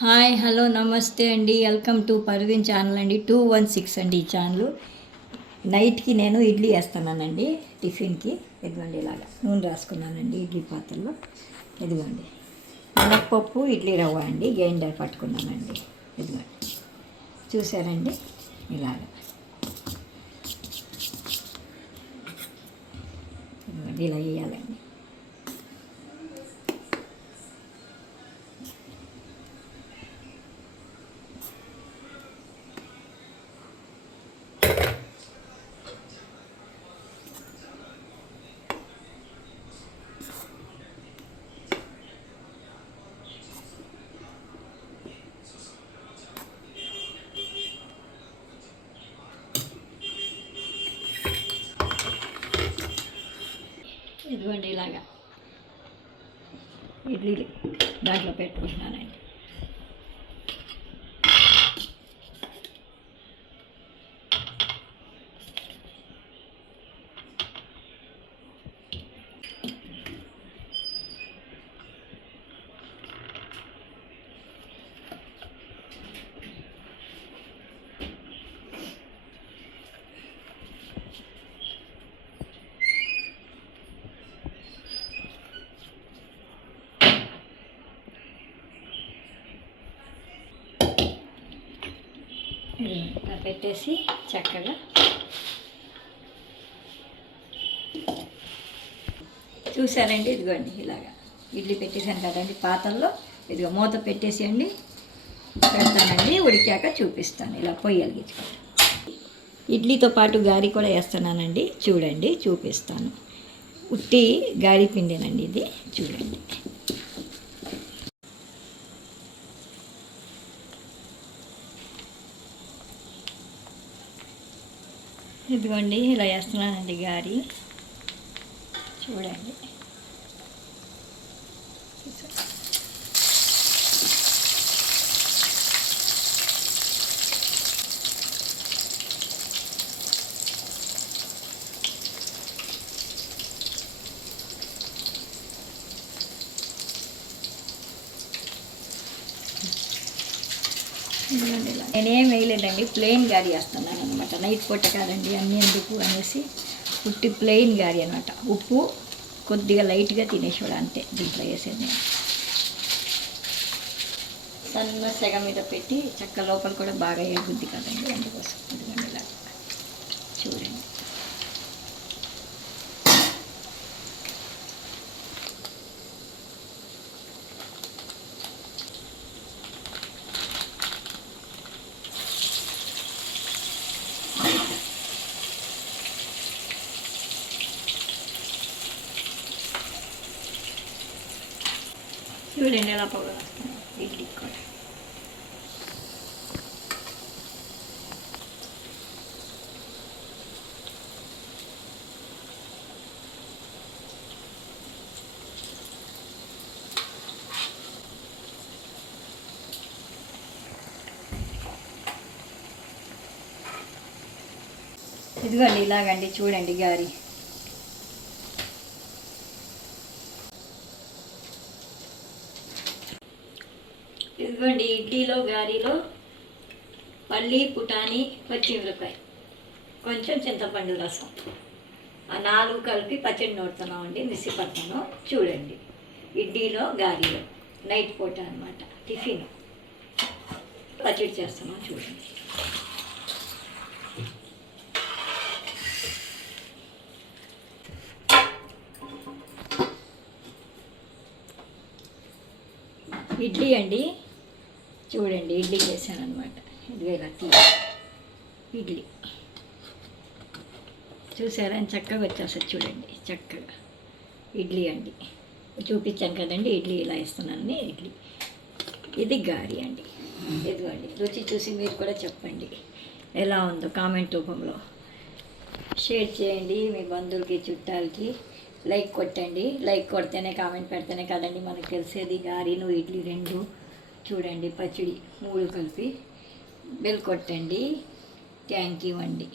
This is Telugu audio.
హాయ్ హలో నమస్తే అండి, వెల్కమ్ టు పర్వీన్ ఛానల్ అండి. 216 అండి ఈ ఛానల్. నైట్కి నేను ఇడ్లీ వేస్తున్నానండి టిఫిన్కి. ఇదిగోండి ఇలాగా నూనె రాసుకున్నానండి ఇడ్లీ పాత్రలో. ఇదిగోండి మినప్పప్పు ఇడ్లీ రవ్వ అండి, గ్రైండర్ పట్టుకున్నానండి. ఇదిగోండి చూసారండి ఇలాగా. ఇదిగోండి ఇలా వేయాలండి. ఇదిగోండి ఇలాగా ఇడ్లీలు దాంట్లో పెట్టుకుంటున్నానండి. ఇలా పెట్టేసి చక్కగా చూసారండి. ఇదిగోండి ఇలాగా ఇడ్లీ పెట్టేసాను కదండి పాత్రలో. ఇదిగో మూత పెట్టేసేయండి, పెడతానండి. ఉడికాక చూపిస్తాను. ఇలా పొయ్యి వెలిగించుకోండి. ఇడ్లీతో పాటు గారి కూడా వేస్తున్నానండి. చూడండి చూపిస్తాను. ఉట్టి గారి పిండినండి ఇది, చూడండి. ఇదిగోండి ఇలా వేస్తున్నానండి గారి, చూడండి. నేనేం వేయలేదండి, ప్లెయిన్ గారి వేస్తున్నాను అనమాట. నైట్ పూట కాదండి, అన్నీ ఎందుకు అనేసి ఉట్టి ప్లెయిన్ గారి అనమాట. ఉప్పు కొద్దిగా లైట్గా తినేసేవాడు అంతే దీంట్లో వేసేది. నేను సన్న సెగ మీద పెట్టి చక్క లోపల కూడా బాగా ఏగుద్ది కదండి, అందుకోసం. ఎందుకంటే ఇలా చూడండి. చూడండి ఎలా పొగ వస్తుంది ఇడ్లీకి కూడా. ఇదిగోండి ఇలాగండి, చూడండి గారి. ఇదిగోండి ఇడ్లీలో గారిలో పల్లి, పుటాని, పచ్చిమిరపకాయ, కొంచెం చింతపండు రసం, ఆ 4 కలిపి పచ్చడి నూరుతున్నామండి. మిక్సీ పడతాను. చూడండి ఇడ్లీలో గారిలో నైట్ పూట అనమాట టిఫిన్ పచ్చడి చేస్తున్నాం. చూడండి ఇడ్లీ అండి, చూడండి ఇడ్లీ చేశాను అనమాట. ఇదిగో ఇలా ఇడ్లీ చూసారా చక్కగా వచ్చేస్తుంది. చూడండి చక్కగా ఇడ్లీ అండి, చూపించాను కదండి. ఇడ్లీ ఇలా ఇస్తున్నాను. ఇడ్లీ ఇది గారి అండి. ఇదిగోండి రుచి చూసి మీరు కూడా చెప్పండి ఎలా ఉందో కామెంట్ రూపంలో. షేర్ చేయండి మీ బంధువులకి, చుట్టాలకి. లైక్ కొట్టండి. లైక్ కొడితేనే, కామెంట్ పెడితేనే కదండి మనకు తెలిసేది. గారెను ఇడ్లీ 2 చూడండి, పచ్చడి 3 కలిపి బెల్ కొట్టండి. థ్యాంక్ యూ అండి.